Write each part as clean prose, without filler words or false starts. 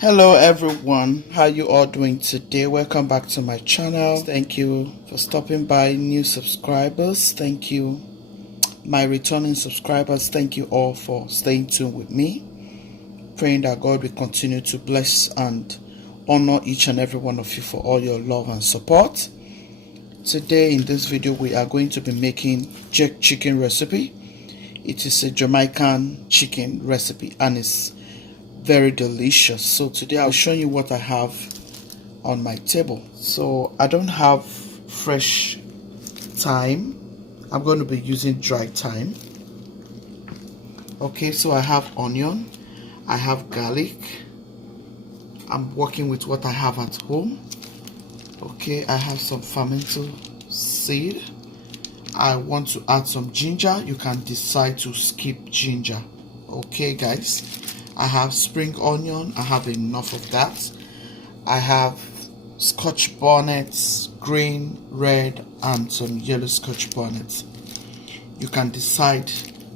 Hello everyone, how you all doing today? Welcome back to my channel. Thank you for stopping by. New subscribers, thank you. My returning subscribers, thank you all for staying tuned with me. Praying that God will continue to bless and honor each and every one of you for all your love and support. Today in this video we are going to be making jerk chicken recipe. It is a Jamaican chicken recipe and it's very delicious. So today I'll show you what I have on my table. So I don't have fresh thyme. I'm going to be using dry thyme. Okay, so I have onion, I have garlic. I'm working with what I have at home. Okay, I have some fermented seed. I want to add some ginger. You can decide to skip ginger. Okay guys, I have spring onion. I have enough of that. I have scotch bonnets, green, red, and some yellow scotch bonnets. You can decide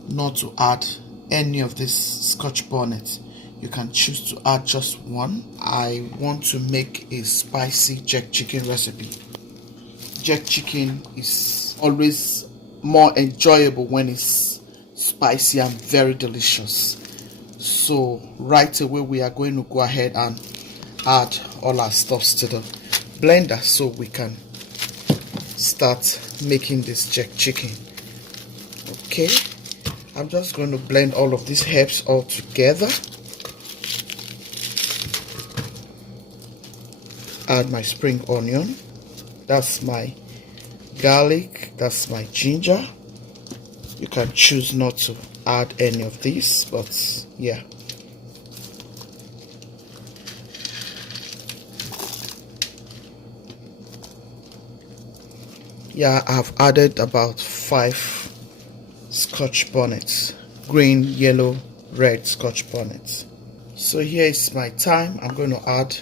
not to add any of this scotch bonnet. You can choose to add just one. I want to make a spicy jerk chicken recipe. Jerk chicken is always more enjoyable when it's spicy and very delicious. So right away we are going to go ahead and add all our stuffs to the blender so we can start making this jerk chicken. Okay, I'm just going to blend all of these herbs all together. Add my spring onion, that's my garlic, that's my ginger. You can choose not to add any of these, but yeah. Yeah, I've added about 5 scotch bonnets, green, yellow, red scotch bonnets. So here is my thyme. I'm going to add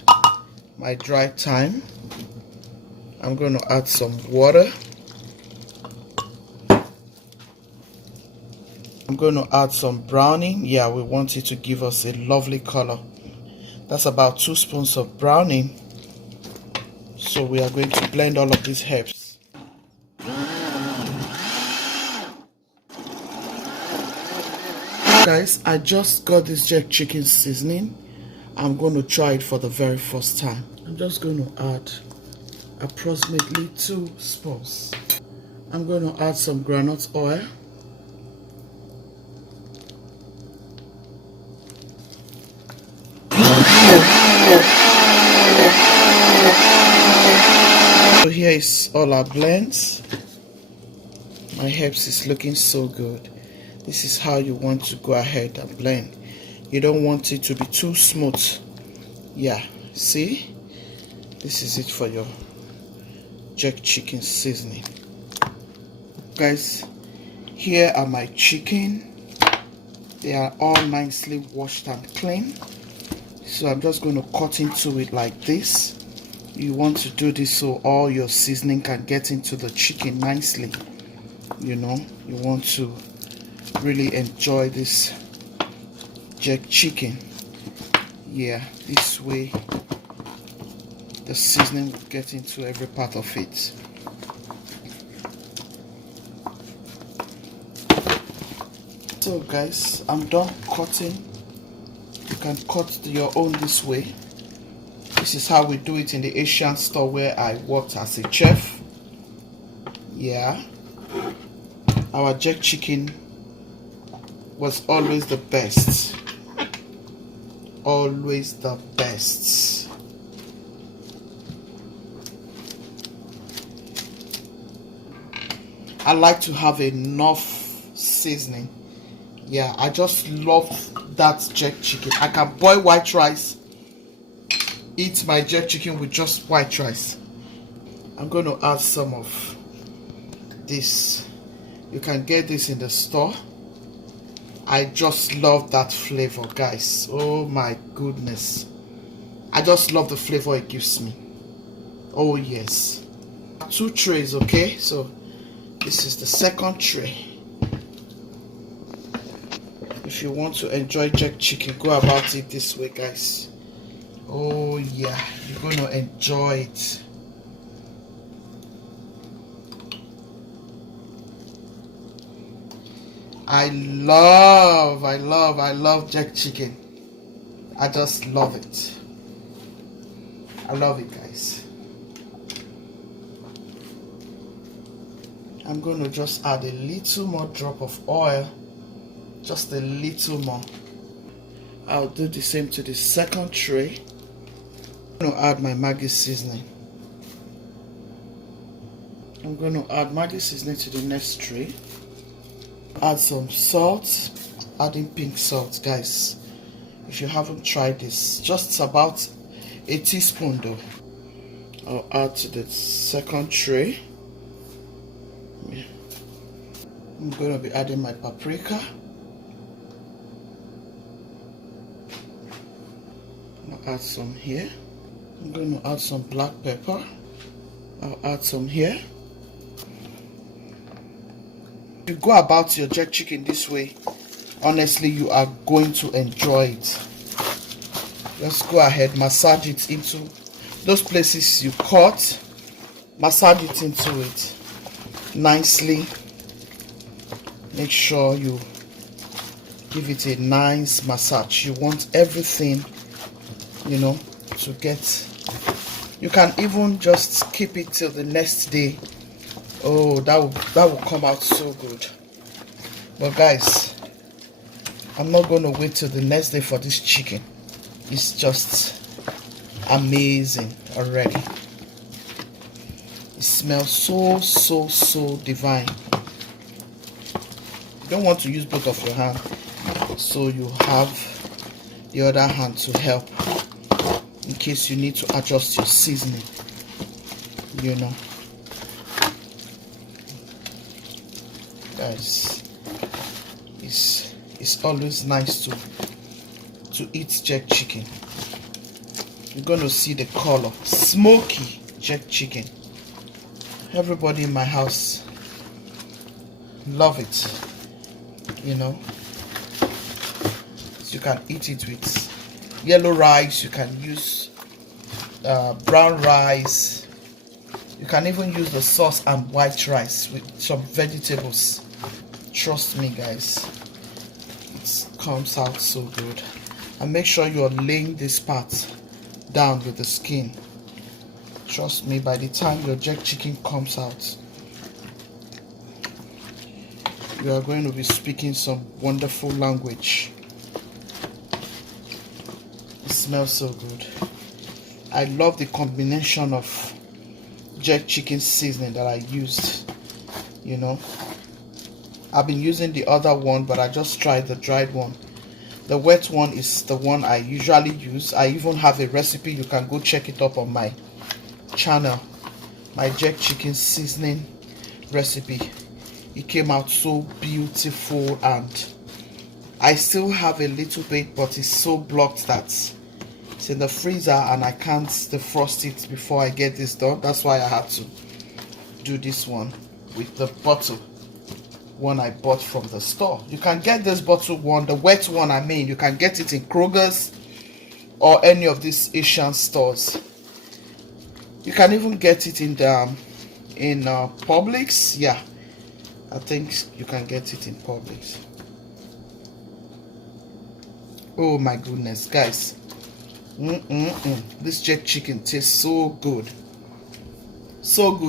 my dry thyme. I'm going to add some water. I'm going to add some browning. Yeah, we want it to give us a lovely color. That's about 2 spoons of browning. So we are going to blend all of these herbs. Guys, I just got this jerk chicken seasoning. I'm going to try it for the very first time. I'm just going to add approximately 2 spoons. I'm going to add some groundnut oil. So here is all our blends. My herbs is looking so good. This is how you want to go ahead and blend. You don't want it to be too smooth. Yeah, see? This is it for your jerk chicken seasoning. Guys, here are my chicken. They are all nicely washed and clean. So I'm just going to cut into it like this. You want to do this so all your seasoning can get into the chicken nicely. You know, you want to really enjoy this jerk chicken. Yeah, this way the seasoning will get into every part of it. So guys, I'm done cutting. You can cut your own this way. This is how we do it in the Asian store where I worked as a chef. Yeah, our jerk chicken was always the best. Always the best. I like to have enough seasoning. Yeah, I just love that jerk chicken. I can boil white rice, eat my jerk chicken with just white rice. I'm going to add some of this. You can get this in the store. I just love that flavor, guys. Oh my goodness, I just love the flavor it gives me. Oh yes. 2 trays. Okay, so this is the second tray. If you want to enjoy jerk chicken, go about it this way, guys. Oh yeah, you're gonna enjoy it. I love jerk chicken. I just love it. I love it, guys. I'm going to just add a little more drop of oil, just a little more. I'll do the same to the second tray. I'm going to add my Maggi seasoning. I'm going to add Maggi seasoning to the next tray. Add some salt, adding pink salt, guys. If you haven't tried this, just about a teaspoon though. I'll add to the second tray. I'm going to be adding my paprika. I'll add some here. I'm going to add some black pepper. I'll add some here. If you go about your jerk chicken this way, honestly, you are going to enjoy it. Just go ahead, massage it into those places you cut. Massage it into it nicely. Make sure you give it a nice massage. You want everything, you know, to get. You can even just keep it till the next day. Oh, that will come out so good. But guys, I'm not going to wait till the next day for this chicken. It's just amazing already. It smells so divine. You don't want to use both of your hands, so you have the other hand to help in case you need to adjust your seasoning, you know. Guys, it's always nice to eat jerk chicken. You're going to see the color, smoky jerk chicken. Everybody in my house love it, you know. So you can eat it with yellow rice, you can use brown rice, you can even use the sauce and white rice with some vegetables. Trust me, guys, it comes out so good. And make sure you're laying this part down with the skin. Trust me, by the time your jerk chicken comes out, you are going to be speaking some wonderful language. It smells so good. I love the combination of jerk chicken seasoning that I used, you know. I've been using the other one, but I just tried the dried one. The wet one is the one I usually use. I even have a recipe. You can go check it up on my channel. My jerk chicken seasoning recipe. It came out so beautiful, and I still have a little bit, but it's so blocked that it's in the freezer and I can't defrost it before I get this done. That's why I had to do this one with the bottle one I bought from the store. You can get this bottle one, the wet one I mean, you can get it in Kroger's or any of these Asian stores. You can even get it in the Publix. Yeah, I think you can get it in Publix. Oh my goodness, guys, this jerk chicken tastes so good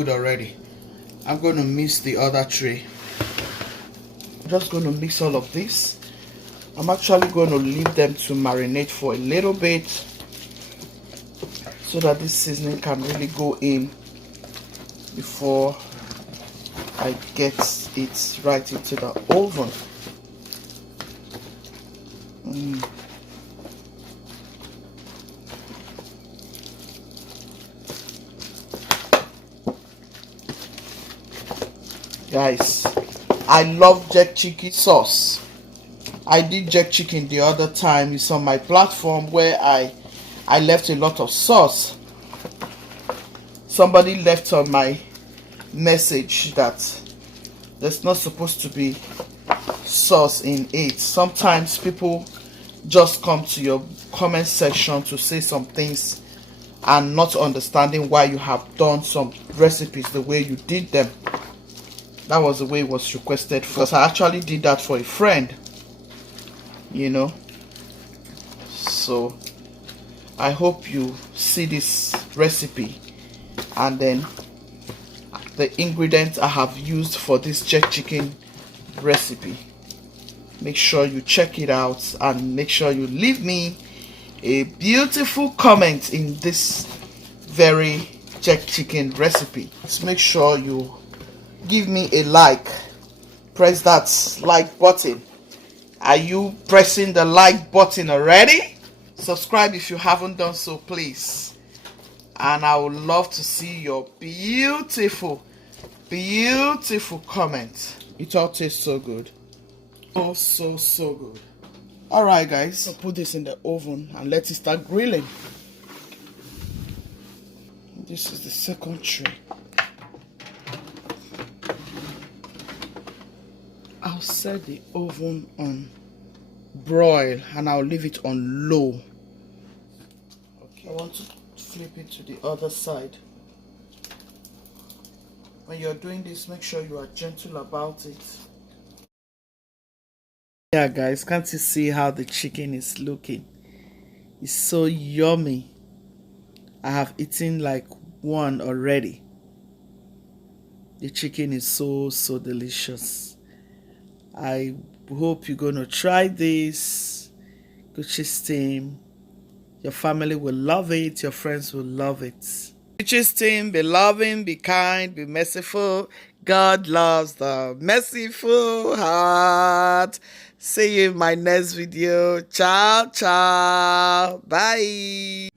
already. I'm going to mix the other tray. I'm just going to mix all of this. I'm actually going to leave them to marinate for a little bit so that this seasoning can really go in before I get it right into the oven. Guys, I love jerk chicken sauce. I did jerk chicken the other time. It's on my platform where I left a lot of sauce. Somebody left on my message that there's not supposed to be sauce in it. Sometimes people just come to your comment section to say some things and not understanding why you have done some recipes the way you did them. That was the way it was requested, because I actually did that for a friend, you know. So I hope you see this recipe, and then the ingredients I have used for this jerk chicken recipe. Make sure you check it out, and make sure you leave me a beautiful comment in this very jerk chicken recipe. Just make sure you give me a like. Press that like button. Are you pressing the like button already? Subscribe if you haven't done so, please. And I would love to see your beautiful comment. It all tastes so good. Oh, so good. Alright guys, so put this in the oven and let it start grilling. This is the second tray. I'll set the oven on broil and I'll leave it on low. Okay, I want to flip it to the other side. When you're doing this, make sure you are gentle about it. Yeah guys, can't you see how the chicken is looking? It's so yummy. I have eaten like one already. The chicken is so delicious. I hope you're gonna try this Gucci's team. Your family will love it, your friends will love it. Gucci's team, be loving, be kind, be merciful. God loves the merciful heart. See you in my next video. Ciao, ciao. Bye.